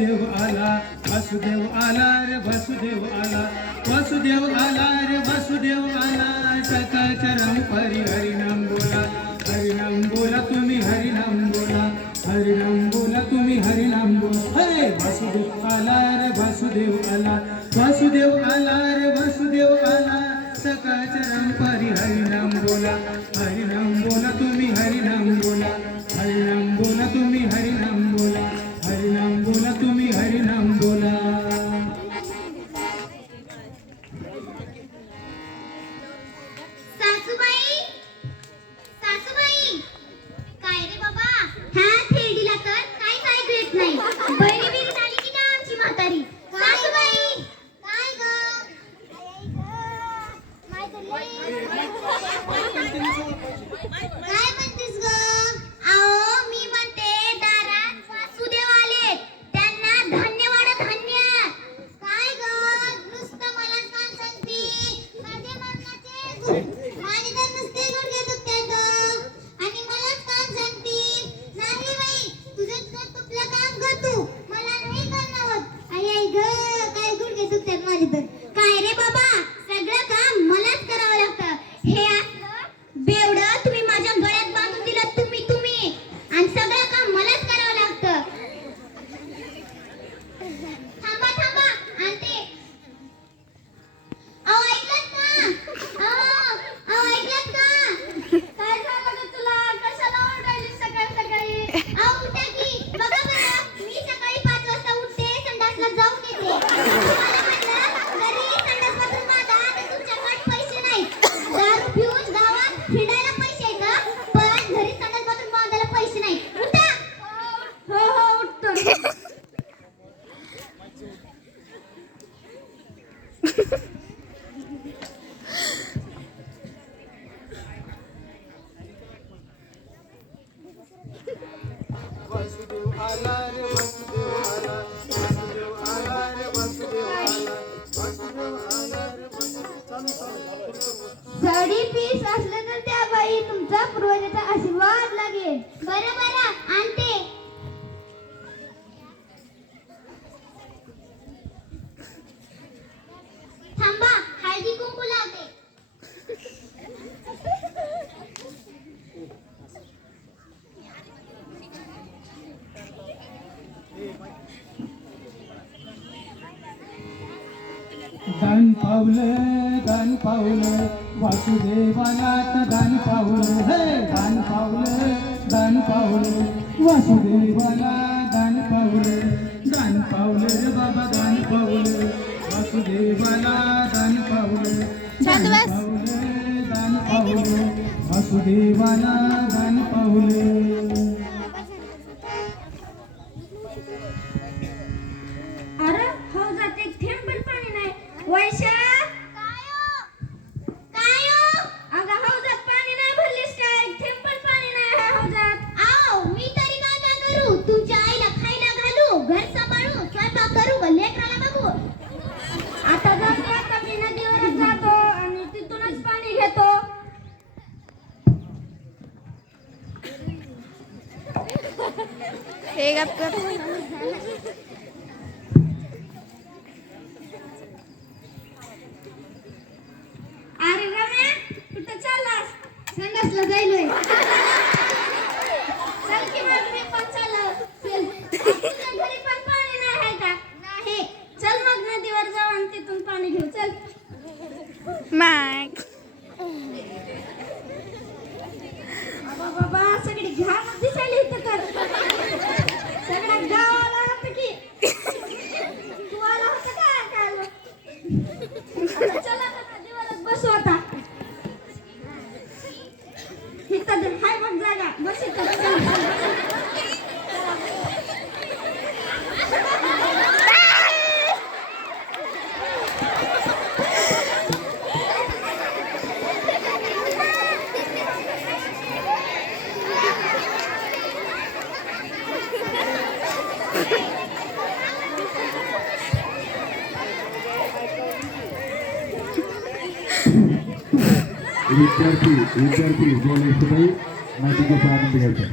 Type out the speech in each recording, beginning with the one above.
देव आला वासुदेव आला रे वासुदेव आला वासुदेव आला रे वासुदेव आला सकल चरण परी हरिनाम बोला तुम्ही हरिनाम बोला हरिनाम बोला तुम्ही हरिनाम बोला हरे वासुदेव आला रे वासुदेव आला वासुदेव आला रे वासुदेव आला सकल चरण परी हरिनाम बोला तुम्ही हरिनाम बोला हरिनाम बोला तुम्ही हरिनाम बोला हरिनाम बोला तुम्ही हरिनाम बोला. सासूबाई सासूबाई काय रे बाबा ह्या थेरडीला तर काहीच ऐकू येत नाही. बहिणी बिरी झाली की काय आमची म्हातारी. सासूबाई काय ग काय म्हणतेस ग. अहो मी म्हणते दारात वासुदेव आले त्यांना धन्यवाद धन्य. काय ग नुसतं मला सांगती माझे मरणाचे माझे तर नुसते गुडघे दुखतात आणि मलाच काम सांगती. नाही बाई तुझं तुपलं काम कर तू मला नाही करणार होत. आई आई ग काय गुडघे दुखतात माझे तर. काय रे बाबा सगळं काम मलाच करावं लागतं. हे असलं बेवडं तुम्ही माझ्या गळ्यात बांधून दिलं तुम्ही आणि सगळं काम मलाच करावं लागतं. थांबा आणते. अहो ऐकलत का अहो ऐकलत का. काय झालं ग तुला कशाला ओरडायली सकाळी. अहो उठा की बघा बरं मी सकाळी 5 वाजता उठते संडासला जाऊन येते. मला म्हटलं घरी संडास बाथरूम मागा आणि तुमच्याकडे पैसे नाही. दारू पिऊन गावात फिरायला पैसे आहेत पण घरी संडास बाथरूम मागायला पैसे नाही. उठा. हो उठतो. वासुदेव आला रे वासुदेव आला वासुदेव आला रे वासुदेव आला वासुदेव आला रे साडी पीस असलं तर त्या बाई तुमचा पूर्वजाचा आशीर्वाद लागेल. बरं आणते. थांबा हळदी कुंकू लावते. दान पावलं वासुदेवाला दान पावलं हे दान पावलं वासुदेवाला दान पावलं रे बाबा दान पावलं वासुदेवाला दान पावलं वासुदेवाला दान पावलं. अरे हौदात एक थेंब पण पाणी नाही. वैशा अगं हौदात पाणी नाही भरलीस काय. एक थेंब पण पाणी नाही ह्या हौदात. आओ मी तरी काय करू. तुमच्या आईला खायला घालू घर सांभाळू स्वयंपाक करू का लेकराला बघू. आता जातो आता मी नदीवरच जातो आणि तिथूनच पाणी घेतो. हे गप्प अरे रम्या कुठं चाललास. संडासला जायलोय. चल की मग मी पण चाललो. चल तुझ्या घरी पण पाणी नाही आहे का. नाही. चल मग नदीवर जाऊ आणि तिथून पाणी घेऊ. चल मग बाबा सगळी घाण दिसायला इथं कर. सगळ्या गावाला होतं की तू आला होता का काय आता चला आता नदीवरच बसू आता. इथं हाय मग जागा बस इथं. विद्यार्थी बोलायचं माहितीचा आनंद घ्यायचा.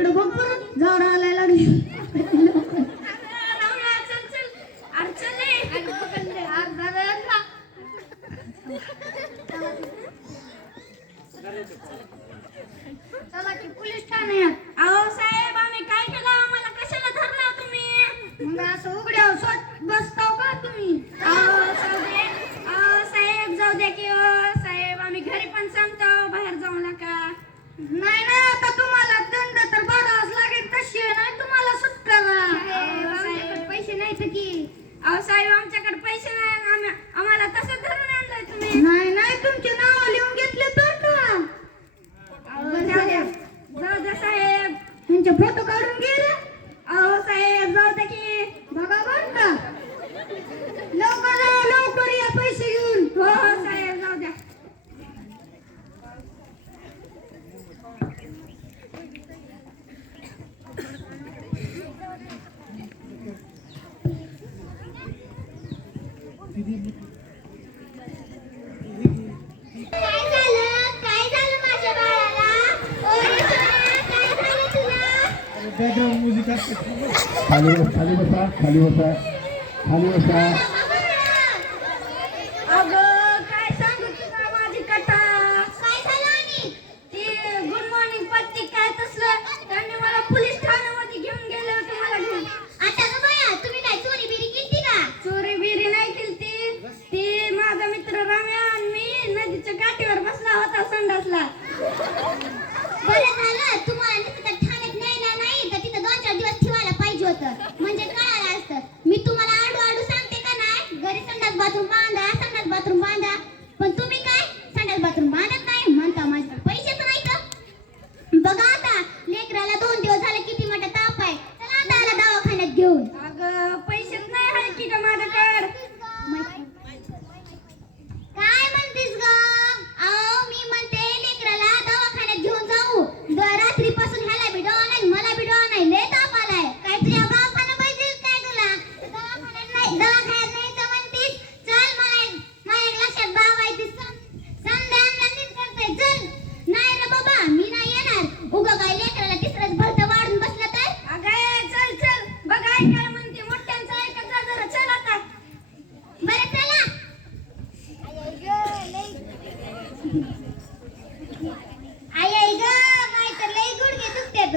इकडे बघ परत झाड आलाय लागली चला की पोलीस ठाण्यात. अहो साहेब आम्ही काय केलं आम्हाला कशाला धरला तुम्ही? मग असं उघड्यावर बसताव का तुम्ही? साहेब जाऊ द्या की साहेब आम्ही घरी पण सांगतो बाहेर जाऊ नका. नाही ना आता तुम्हाला दंड तर भरावाच लागेल तशी नाही तुम्हाला सुटका. आमच्याकडे पैसे नाहीत की. अहो साहेब आमच्याकडे पैसे नाही आम्हाला तसं धरून आणलंय तुम्ही. नाही नाही तुमचे नाव लिहून घेतले तर का? जाऊ द्या साहेब तुमचे फोटो काढून गेले. अहो साहेब जाऊ द्या की. बघा बरं का लवकर या पैसे घेऊन. हो साहेब जाऊ द्या. काय झालं माझ्या बाळाला? काय झालं तुला? बॅकग्राऊंड म्युझिक असते. खाली बसा खाली बसा खाली बसा. अगं काय सांगू तुला माझी कथा. काय झालं आणि? ती गुड मॉर्निंग पत्ती काय तसलं त्यांनी मला पोलीस ठाण्यामध्ये घेऊन गेले होते मला घेऊन. आता ग बाया तुम्ही काय चोरी बिरी केली का? चोरी बिरी नाही केली. ती माझा मित्र रम्या आणि मी नदीच्या काठीवर बसला होता संडासला. बरं झालं तुम्हाला तिथं ठाण्यात न्यायला नाही तर तिथं 2-4 दिवस ठेवायला पाहिजे होतं म्हणजे कळालं असतं. मी तुम्हाला आडू सांगते का नाही घरी संडास बाथरूम बांधा पण तुम्ही काय संडास बाथरूम बांधत नाही म्हणता माझ्याकडे पैसेच नाही तर. बघा आता लेकराला 2 दिवस झाले किती मोठा ताप आहे. चला आता आला दवाखान्यात घेऊन. अगं पैसेच नाही आहे की ग माझ्याकडे. काय म्हणतेस ग? अहो मी म्हणते लेकराला दवाखान्यात घेऊन जाऊ. रात्रीपासून ह्याला बी डोळा नाही मला बी डोळा नाही लय ताप आलाय. काय तुझ्या बापानं पाहिजे काय तुला? दवाखान्यात नाही तर म्हणतीस चल माझ्या लक्षात बाबा आहे ती समजा नीट करते चल. नाही रे बाबा मी नाही येणार. उगा काय लेकराला तिसरंच भलतं वाढून बसलं तर. अगं चल बघ काय म्हणते मोठ्यांचं ऐकत जा जरा चल आता. बरं चला. आई ग काय तर लई गुडघे दुखतात.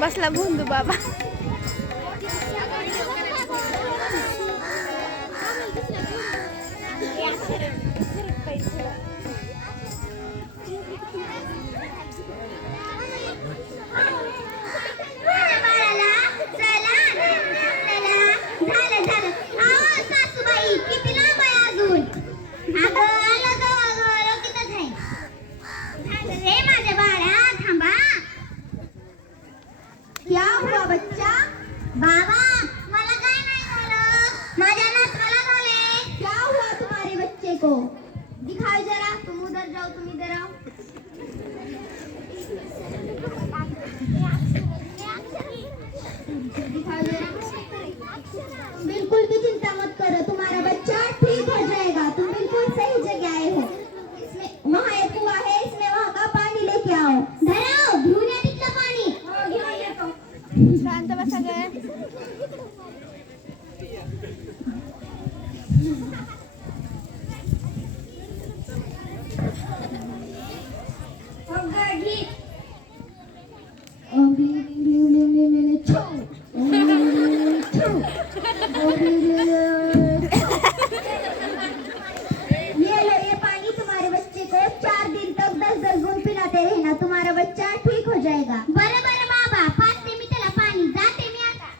बसला भोंदू बाबा. माझ्या बाळाला चला झालं. अहो सासूबाई किती लांब आहे अजून? अगं आलं जवळ तिथंच आहे. झालं रे माझ्या बाळा थांबा. क्या हुआ बच्चा? बाबा मला काय नाही झालं माझ्या नातवाला झाले. क्या हुआ तुम्हारे बच्चे को? दिखाओ जरा. तुम उधर जाओ तुम इधर आओ. दिखाओ जरा. बिल्कुल भी चिंता मत करो तुम्हारा बच्चा ठीक हो जाएगा. तुम बिल्कुल सही जगह आए हो. इसमें वहाँ एक कुआं है इसमें वहाँ का पानी लेके आओ. धराओ घेऊन या तिथलं पाणी. हो घेऊन येतो. शांत बसा ग. ये पानी तुम्हारे बच्चे को 4 दिन तक 10-10 गुण पिलाते रहना. तुम्हारा बच्चा ठीक हो जाएगा. बरं बाबा पाचते मी त्याला पाणी. जाते मी आता.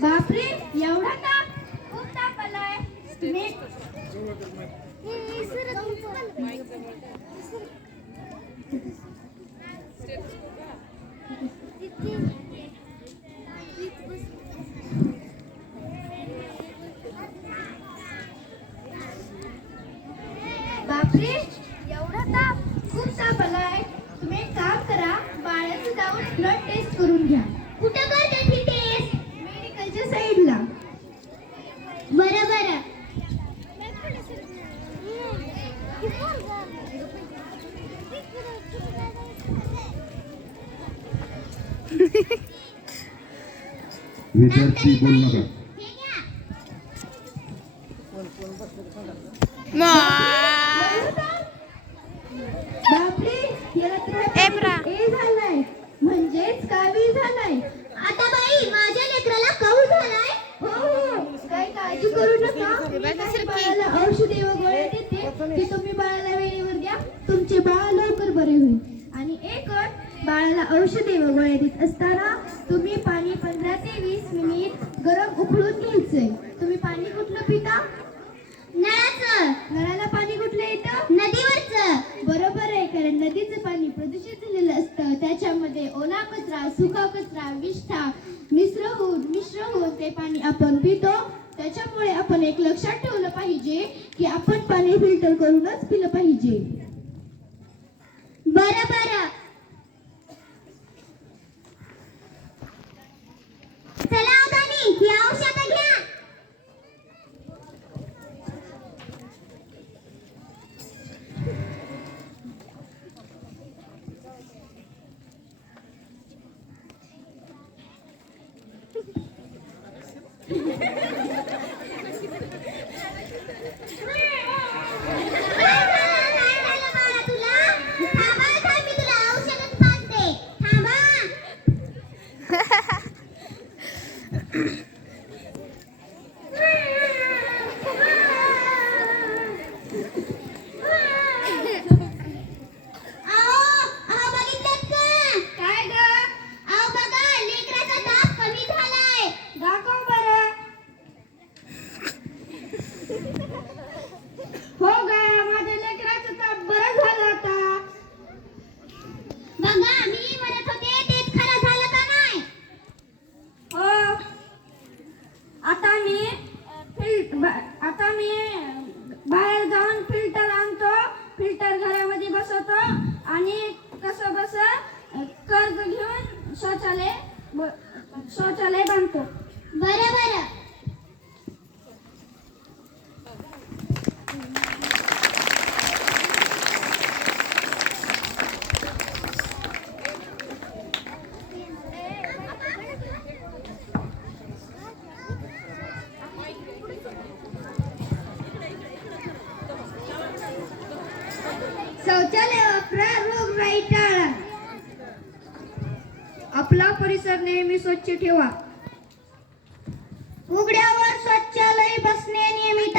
बापरे, एवढा ताप? खूप ताप आलाय. बापरे, एवढा ताप? खूप ताप आलाय. तुम्ही एक काम करा, बाळाचं जाऊन ब्लड टेस्ट करून घ्या. कुठं करतात ही टेस्ट? मेडिकलच्या साईडला. बरं बरं. विद्यार्थी बोल नका. हे घ्या. बापरे, याला तर एब्रा. ए झालाय, म्हणजेच कावीळ झालाय. आता बाई, माझ्या लेकराला कऊ झालाय? हो हो, काही काळजी करू नका. मी काही बाळाला औषधे व गोळ्या देते, ते तुम्ही बाळाला वेळेवर द्या. तुमचे बाळ लवकर बरे होईल. आणि एक अट, बाळाला औषधे व गोळ्या देत असताना तुम्ही पाणी 15 ते 20 मिनिट गरम उकळून घ्यायचंय. तुम्ही पाणी कुठलं पिता? नळाचं. नळाला पाणी कुठलं येतं? नदीवरचं. बरोबर आहे, कारण नदीचं पाणी प्रदूषित झालेलं असतं. त्याच्यामध्ये ओला कचरा, सुका कचरा, विष्ठा मिश्र होऊन ते पाणी आपण पितो. त्याच्यामुळे आपण एक लक्षात ठेवलं पाहिजे की आपण पाणी फिल्टर करूनच पिलं पाहिजे. बरं बरं. चला दानी, ही औषधं घ्या. आता मी बाहेर जाऊन फिल्टर आणतो, फिल्टर घरामध्ये बसवतो आणि कसं बस कर्ज घेऊन शौचालय बांधतो. बरं बरं. शौचालय वापरा, रोगराई टाळा. आपला परिसर नेहमी स्वच्छ ठेवा. उघड्यावर शौचालय बसणे नियमित.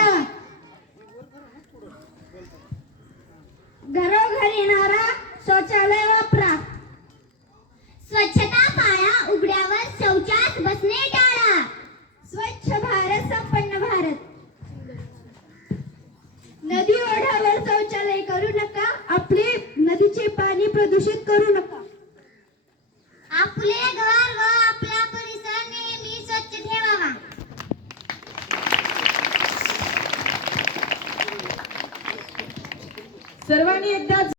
घरोघरी येणारा शौचालय वापरा. स्वच्छता पाळा, उघड्यावर शौचास बसणे टाळा. स्वच्छ भारत, संपन्न भारत. नदी ओढ्यावर शौचालय करू नका. आपले नदीचे पाणी प्रदूषित करू नका. आपले घर व आपला परिसर नेहमी स्वच्छ ठेवावा. सर्वांनी एकदा